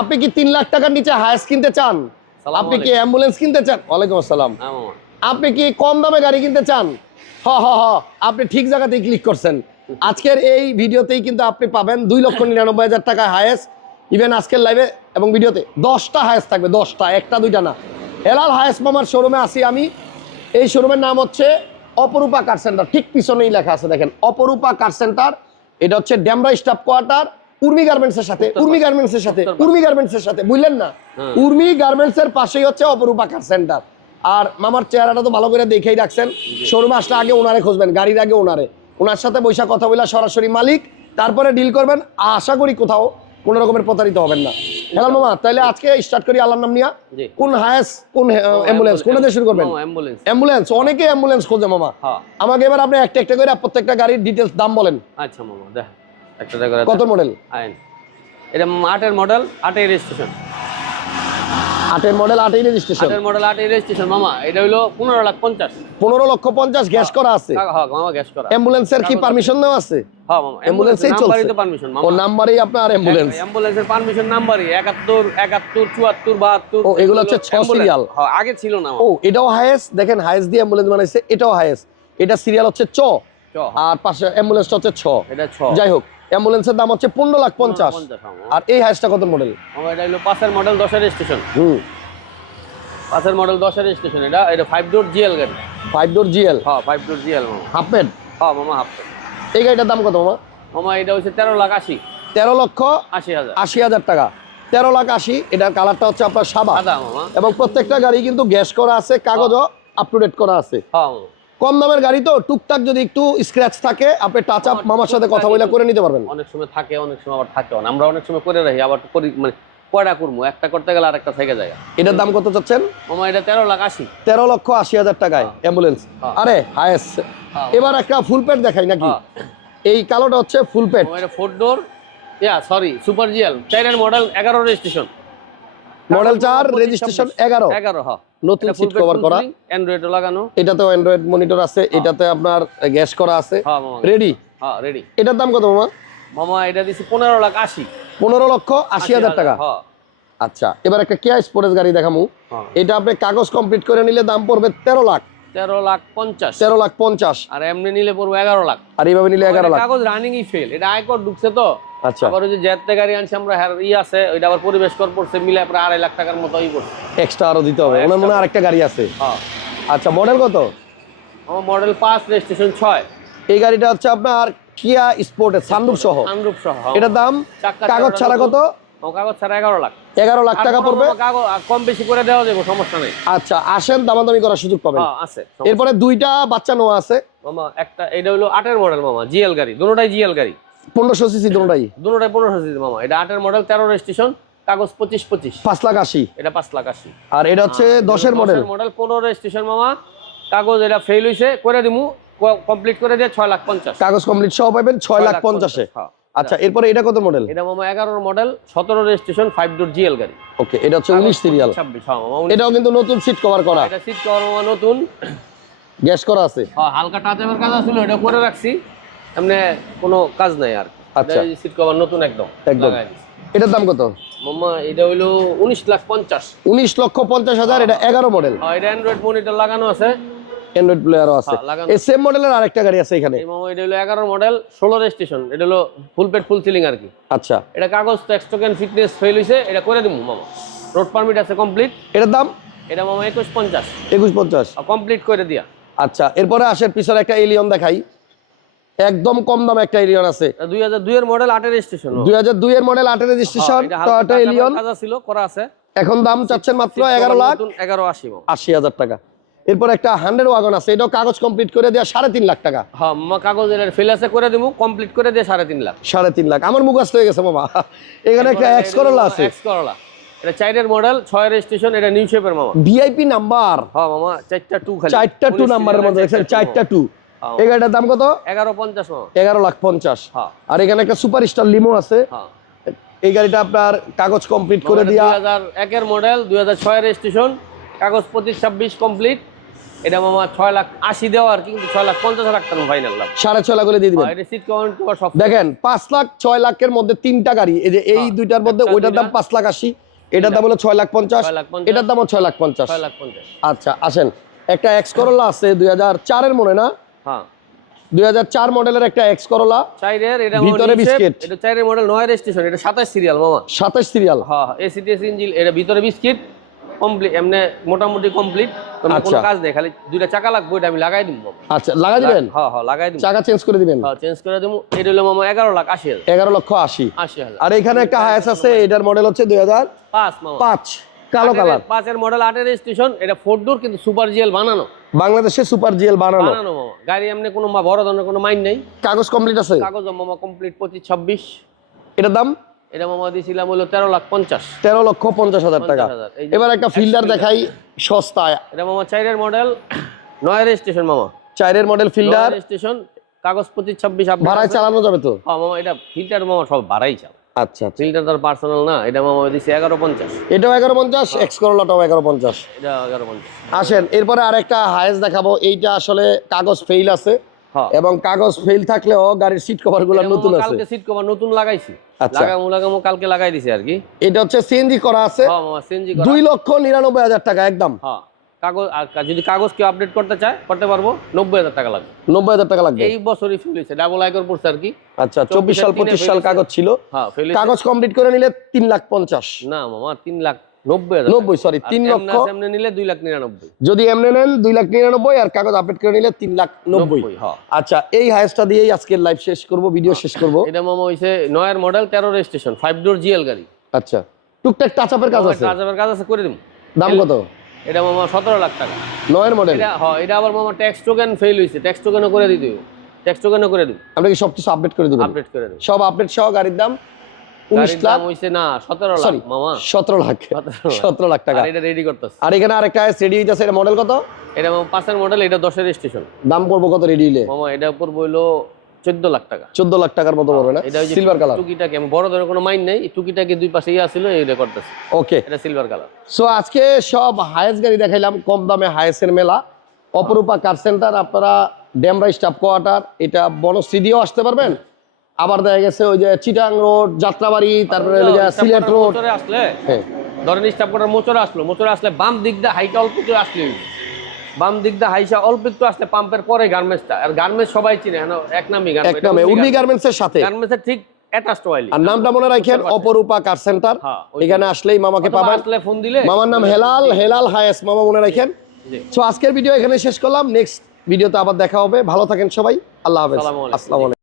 আপনি কি তিন লাখ টাকার নিচে হায়াস কিনতে চান? আপনি কি অ্যাম্বুলেন্স কিনতে চান? ওয়ালাইকুম আসসালাম। হ্যাঁ আপনি কি কম দামে গাড়ি কিনতে চান? হ হ হ। আপনি ঠিক জায়গাতেই ক্লিক করছেন। আজকের এই ভিডিওতেই কিন্তু আপনি পাবেন দুই লক্ষ নিরানব্বই হাজার টাকা হায়েস ইভেন আজকের লাইভে এবং ভিডিওতে দশটা হায়েস থাকবে দশটা একটা দুইটা না। হেলাল হায়েস মামার শোরুমে আসি আমি। এই শোরুমের নাম হচ্ছে অপরূপা কার সেন্টার ঠিক পিছনেই লেখা আছে দেখেন অপরূপা কার সেন্টার এটা হচ্ছে ড্যামরা স্টাফ কোয়ার্টার। উর্মি সাথে উর্মি সাথে উর্মি সাথে বুঝলেন না? হ্যাঁ। উর্মি পাশেই হচ্ছে অপরূপা কার সেন্টার আর মামার চেহারাটা তো ভালো করে দেখেই রাখছেন। শোরুমে আসলে আগে ওনারে খুঁজবেন গাড়ির আগে ওনারে। ওনার সাথে বৈশা কথা বলে সরাসরি মালিক তারপরে ডিল করবেন। আশা করি কোথাও কোনো রকমের প্রতারিত হবেন না। হেলাল মামা তাহলে আজকে স্টার্ট করি আল্লাহর নাম নিয়া। কোন হায়াস কোন অ্যাম্বুলেন্স কোন দিয়ে শুরু করবেন? অ্যাম্বুলেন্স অনেকে অ্যাম্বুলেন্স খোঁজে মামা। হ্যাঁ। আমাকে এবার আপনি একটা একটা করে প্রত্যেকটা গাড়ির ডিটেলস দাম বলেন। আচ্ছা মামা দেখ। কত মডেল আইন। এটা আটের মডেল আটের রেজিস্ট্রেশন আটের মডেল আটেই রেজিস্ট্রেশন আটের মডেল আটের রেজিস্ট্রেশন মামা এটা হলো পনেরো লাখ পঞ্চাশ। পনেরো লক্ষ পঞ্চাশ গ্যাস করা আছে। হ্যাঁ মামা গ্যাস করা। অ্যাম্বুলেন্সের কি পারমিশন নেওয়া আছে? হ্যাঁ অ্যাম্বুলেন্সেই চলছে। পারমিশন ও নাম্বারেই আপনার অ্যাম্বুলেন্স অ্যাম্বুলেন্সের পারমিশন নাম্বারই একাত্তর একাত্তর চুয়াত্তর বাহাত্তর ও, এগুলো হচ্ছে ছ serial। হ্যাঁ আগে ছিল না ও এটাও হাইয়েস্ট দেখেন হাইয়েস্ট দিয়ে অ্যাম্বুলেন্স বানাইছে এটাও হাইয়েস্ট এটা সিরিয়াল হচ্ছে চ চ, আর পাশে অ্যাম্বুলেন্সটা হচ্ছে ছ। এটা ছ। যাই হোক অ্যাম্বুলেন্সের দাম হচ্ছে পনেরো লাখ পঞ্চাশ। পঞ্চাশ আর এই হাইয়েস্টটা কত মডেল আমার এটা হলো পাঁচের মডেল দশের রেজিস্ট্রেশন হুম। পাঁচের মডেল দশের রেজিস্ট্রেশন এটা এটা ফাইভ ডোর জিএল গাড়ি। ফাইভ ডোর জিএল হ্যাঁ ফাইভ ডোর জিএল মামা। হাফ প্যাড হ্যাঁ মামা হাফ এই গাড়িটার দাম কত মামা? মামা এটা হচ্ছে তেরো লাখ আশি। তেরো লক্ষ আশি হাজার। আশি হাজার টাকা। তেরো লাখ আশি এটার কালারটা হচ্ছে আপনার সাদা। এবং প্রত্যেকটা গাড়ি কিন্তু গ্যাস করা আছে কাগজও আপ টু ডেট করা আছে। হ্যাঁ কম দামের গাড়ি তো টুকটাক যদি একটু স্ক্র্যাচ থাকে আপনি টাচ আপ মামার সাথে কথা বলে করে নিতে পারবেন। অনেক সময় থাকে অনেক সময় আবার থাকে না। আমরা অনেক সময় করে রাখি আবার করি মানে কয়টা করব? একটা করতে গেলে আরেকটা থেকে যায়। এটার দাম কত চাচ্ছেন? মামা এটা তেরো লাখ আশি। তেরো লক্ষ আশি হাজার টাকায় অ্যাম্বুলেন্স হ্যাঁ। আরে হায়েস হ্যাঁ। এবার একটা ফুল প্যাড দেখাই নাকি? হ্যাঁ। এই কালোটা হচ্ছে ফুল এটা four door yeah sorry super GL চাইনার মডেল এগারো রেজিস্ট্রেশন মডেল চার রেজিস্ট্রেশন এগারো। এগারো হ্যাঁ নতুন সিট কভার করা। অ্যান্ড্রয়েডও লাগানো। এটাতেও অ্যান্ড্রয়েড মনিটর আছে এটাতে আপনার গ্যাস করা আছে। হ্যাঁ রেডি হ্যাঁ রেডি এটার দাম কত মামা? মামা এটা দিছি পনেরো লাখ আশি। পনেরো লক্ষ আশি হাজার টাকা। হ্যাঁ। আচ্ছা এবার একটা কেয়া স্পোর্টেস গাড়ি দেখামু। হ্যাঁ। এটা আপনি কাগজ কমপ্লিট করে নিলে দাম পড়বে তেরো লাখ। তেরো লাখ পঞ্চাশ। তেরো লাখ পঞ্চাশ। আর এমনি নিলে পড়ব এগারো লাখ। আর এইভাবে নিলে এগারো লাখ। কাগজ রানিংই ফেল এটা আয়কর ঢুকছে তো। আচ্ছা। আবার ওই যে জেতে গাড়ি আনছে আমরা হ্যার ই আছে ওইটা আবার পরিবেশ কর পড়ছে মিলে প্রায় আড়াই লাখ টাকার মতো ই পড়ছে এক্সট্রা আরও দিতে হবে। ওনার মনে হয় আরেকটা গাড়ি আছে। হ্যাঁ। আচ্ছা মডেল কত? আমার মডেল পাঁচ রেজিস্ট্রেশন ছয়। এই গাড়িটা হচ্ছে আপনার কিয়া স্পোর্টের সানরুফ সহ। আনরূপ সহ এটার দাম? কাগজ ছাড়া কত? কাগজ ছাড়া এগারো লাখ। এগারো লাখ টাকা পড়বে? কাগজ কম বেশি করে দেওয়া যাবে সমস্যা নেই। আচ্ছা আসেন দামাদামি করার সুযোগ পাবেন। হ্যাঁ আছে এরপরে দুইটা বাচ্চা নোয়া আছে। মামা একটা এটা হলো আটের মডেল মামা জিএল গাড়ি দুটোটাই জিএল গাড়ি। পনেরোশো সিসি দুটাই। দুটোটাই পনেরোশো সিসি মামা। এটা আটের মডেল তেরো রেজিস্ট্রেশন কাগজ পঁচিশ পঁচিশ। পাঁচ লাখ আশি। এটা পাঁচ লাখ আশি। আর এটা হচ্ছে দশের মডেল মডেল পনেরো রেজিস্ট্রেশন মামা। কাগজ এটা ফেল হয়েছে করে দিমু কমপ্লিট করে দিয়ে ছয় লাখ পঞ্চাশ। কাগজ কমপ্লিট সহ পাবেন ছয় লাখ পঞ্চাশে। হ্যাঁ। আচ্ছা এরপরে এটা কত মডেল এটা মামা এগারোর মডেল সতেরো রেজিস্ট্রেশন ফাইভ ডোর জিএল গাড়ি। ওকে এটা হচ্ছে উনিশ সিরিয়াল ছাব্বিশ হ্যাঁ মামা এটাও কিন্তু নতুন সিট কভার করা। এটা সিট কভার নতুন। গ্যাস করা আছে। হ্যাঁ হালকা টাচ কাজ আছিল এটা করে রাখছি। এমনি কোনো কাজ নাই আর আচ্ছা। সিট কভার নতুন একদম। একদম। এটার দাম কত? মামা এটা হইল উনিশ লাখ পঞ্চাশ। উনিশ লক্ষ পঞ্চাশ হাজার এটা এগারো মডেল হ্যাঁ এটা অ্যান্ড্রয়েড মনিটর লাগানো আছে। অ্যান্ড্রয়েড প্লেয়ারও আছে। হ্যাঁ, এই সেম মডেলের আরেকটা গাড়ি আছে এখানে। মামা এটা হলো এগারো মডেল ষোলো রেজিস্ট্রেশন এটা হলো ফুল পেড ফুল সিলিং আর কি। আচ্ছা। এটা কাগজ তো এক্সটোকেন ফিটনেস ফেল হয়েছে এটা করে দিব মামা রোড পারমিট আছে কমপ্লিট এটার দাম? এটা মামা একুশ পঞ্চাশ। একুশ পঞ্চাশ। কমপ্লিট করে দিয়া। আচ্ছা এরপরে আসের পিছনে একটা এলিয়ন দেখাই। একদম কম দামে একটা এলিয়ন আছে। দুই হাজার দুইয়ের মডেল আটের রেজিস্ট্রেশন দুই হাজার দুই এর মডেল আটের রেজিস্ট্রেশন টয়োটা এলিয়ন কাজ ছিল করা আছে। এখন দাম চাচ্ছেন মাত্র এগারো লাখ। এগারো আশি মামা আশি হাজার টাকা। এরপর একটা হান্ড্রেড ওয়াগন আছে এটাও কাগজ কমপ্লিট করে সাড়ে তিন লাখ টাকা। হ্যাঁ কাগজ এর ফেল আছে করে দিব কমপ্লিট করে দিয়ে সাড়ে তিন লাখ। সাড়ে তিন লাখ। আমার মুখস্থ হয়ে গেছে মামা এখানে একটা এক্স করলা আছে। এক্স করলা এটা চাইরের মডেল ছয় রেজিস্ট্রেশন এটা নিউ শেপের মামা। ভিআইপি নাম্বার হ্যাঁ মামা চারটা টু খালি। চারটা টু নাম্বারের মধ্যে চারটা টু। এই গাড়িটার দাম কত? এগারো পঞ্চাশ এগারো লাখ পঞ্চাশ। আর এখানে একটা সুপার স্টার লিমো আছে। এই গাড়িটা আপনার কাগজ কমপ্লিট করে দিয়া একের মডেল দুই হাজার ছয় রেজিস্ট্রেশন কাগজ পঁচিশ ছাব্বিশ কমপ্লিট এটা মামা ছয় লাখ আশি দেওয়ার কিন্তু ছয় লাখ পঞ্চাশ লাখ টাকা ফাইনাল লাভ সাড়ে ছয় লাখ করে দিয়ে দিবেন। দেখেন পাঁচ লাখ ছয় লাখের মধ্যে তিনটা গাড়ি। এই যে এই দুইটার মধ্যে ওইটার দাম পাঁচ লাখ আশি। এটার দাম হলো ছয় লাখ পঞ্চাশ। এটার দামও ছয় লাখ পঞ্চাশ। আচ্ছা আসেন। একটা এক্স করোলা আছে দুই হাজার চারের মনে না? হ্যাঁ। দুই হাজার চার মডেলের একটা এক্স করোলা চাইরের এটা ভিতরে বিস্কিট। এটা চাইরের মডেল নয় রেজিস্ট্রেশন এটা সাতাশ সিরিয়াল মামা। সাতাশ সিরিয়াল হ্যাঁ এসিটিএস ইঞ্জিন এটা ভিতরে বিস্কিট কমপ্লিট এমনি মোটামুটি কমপ্লিট কোনো আচ্ছা। কাজ নেই খালি দুইটা চাকা লাগবে এটা আমি লাগাই দিব আচ্ছা লাগা দিবেন? হ্যাঁ হ্যাঁ লাগাই দিব চাকা চেঞ্জ করে দিবেন? হ্যাঁ চেঞ্জ করে দেবো। এটা হলো মামা এগারো লাখ আশি হাজার। এগারো লক্ষ আশি। আশি হাজার। আর এখানে একটা হায়াস আছে এটার মডেল হচ্ছে দুই হাজার পাঁচ মামা। পাঁচ কালো আটের- কালার পাঁচের মডেল আটের স্টেশন এটা ফোর ডোর কিন্তু সুপার জিএল বানানো। বাংলাদেশে সুপার জিএল বানানো। বানানো মামা। গাড়ি এমনি কোনো মা- বড় ধরনের কোনো মাইন নেই। কাগজ কমপ্লিট আছে? কাগজ মামা কমপ্লিট পঁচিশ ছাব্বিশ এটার দাম? এটা মামা দিয়েছিলাম হলো তেরো লাখ পঞ্চাশ। তেরো লক্ষ পঞ্চাশ হাজার টাকা। 50,000 এই যে এবার একটা ফিল্ডার দেখাই সস্তায়। এটা মামা চাইরের মডেল নয় স্টেশন মামা। চাইরের মডেল ফিল্ডার স্টেশন কাগজ পঁচিশ ছাব্বিশ ভাড়ায় চালানো যাবে তো? হ্যাঁ মামা এটা ফিল্টার মামা সব ভাড়াই চাল আচ্ছা আচ্ছা। তার পার্সোনাল না এটা মামা এগারো পঞ্চাশ। এটাও এগারো পঞ্চাশ এক্স করোলাটাও এগারো পঞ্চাশ। এটা এগারো পঞ্চাশ। আসেন এরপরে আরেকটা হায়েস দেখাবো এইটা আসলে কাগজ ফেইল আছে। হ্যাঁ এবং কাগজ ফেইল থাকলেও গাড়ির সিট কভারগুলো নতুন আছে। কালকে সিট কভার নতুন লাগাইছি। আচ্ছা। লাগামু লাগামু কালকে লাগাই দিছি আর কি। এটা হচ্ছে সিএনজি করা আছে। হ্যাঁ দুই লক্ষ নিরানব্বই হাজার টাকা একদম। হ্যাঁ কাগজ যদি কাগজ কেউ আপডেট করতে চায় করতে পারব। নব্বই হাজার টাকা লাগবে। নব্বই হাজার টাকা লাগবে? এই বছরই ফেল হয়েছে ডাবল আইকর পড়ছে আর কি। আচ্ছা চব্বিশ সাল পঁচিশ সাল কাগজ ছিল। হ্যাঁ কাগজ কমপ্লিট করে নিলে তিন লাখ পঞ্চাশ। না মামা তিন লাখ নব্বই সরি তিন লক্ষ নিলে দুই লাখ নিরানব্বই। যদি এমনি নেন দুই লাখ নিরানব্বই আর কাগজ আপডেট করে নিলে তিন লাখ নব্বই। হ্যাঁ। আচ্ছা এই দিয়েই আজকের লাইভ শেষ করব ভিডিও শেষ করব। এটা মামা হইছে নয়ের মডেল তেরো রেজিস্ট্রেশন ফাইভ ডোর জিএল গাড়ি। আচ্ছা টুকটাক টাচ আপের কাজ আছে। কাজের কাজ আছে করে দিব দাম কত? এটা মামা সতেরো লাখ টাকা। নয়ের মডেল হ্যাঁ এটা আবার মামা ট্যাক্স টোকেন ফেল হয়েছে ট্যাক্স টোকেনও করে দিতে ট্যাক্স টোকেনও করে দেবো আমরা কি সব কিছু আপডেট করে দেবো? আপডেট করে দেবো। সব আপডেট সহ গাড়ির দাম দাম করব কত? রেডি হইলে? এটা করব হইল 14 লাখ টাকা। 14 লাখ টাকার মতো না? সিলভার কালার টুকিটাকে আমি বড় ধরনের কোনো মাইন টুকিটাকে দুই পাশে ইয়া ছিল। এই ওকে এটা সিলভার কালার সো আজকে সব হায়েস্ট গাড়ি দেখাইলাম কম দামে মেলা। অপরূপা কার সেন্টার আপনারা ড্যামরা স্টাফ কোয়ার্টার এটা বনশ্রী দিয়েও আসতে পারবেন। আবার দেখা গেছে ওই যে চিটাং রোড যাত্রাবাড়ি তারপরে ওই যে সিলেট রোড আসলে? হ্যাঁ। ধরেন স্টাফ কোয়ার্টার মোচরে আসলো মোচরে আসলে বাম দিক দিয়ে হাইটা অল্প আসলে বাম দিক দিয়ে হাইসা অল্প একটু পাম্পের পরে গার্মেন্টসটা আর গার্মেন্টস সবাই চিনে হ্যাঁ, এক নামই এক নামে উর্মি গার্মেন্টসের সাথে। গার্মেন্টসের ঠিক আর নামটা মনে রাখেন অপরূপা কার সেন্টার হ্যাঁ, এখানে আসলেই মামাকে পাবেন। আসলে ফোন দিলে মামার নাম হেলাল হেলাল হায়েস মামা মনে রাখেন। সো আজকের ভিডিও এখানে শেষ করলাম। নেক্সট ভিডিওতে আবার দেখা হবে। ভালো থাকেন সবাই। আল্লাহ হাফেজ। আসসালামু আসসালামু আলাইকুম।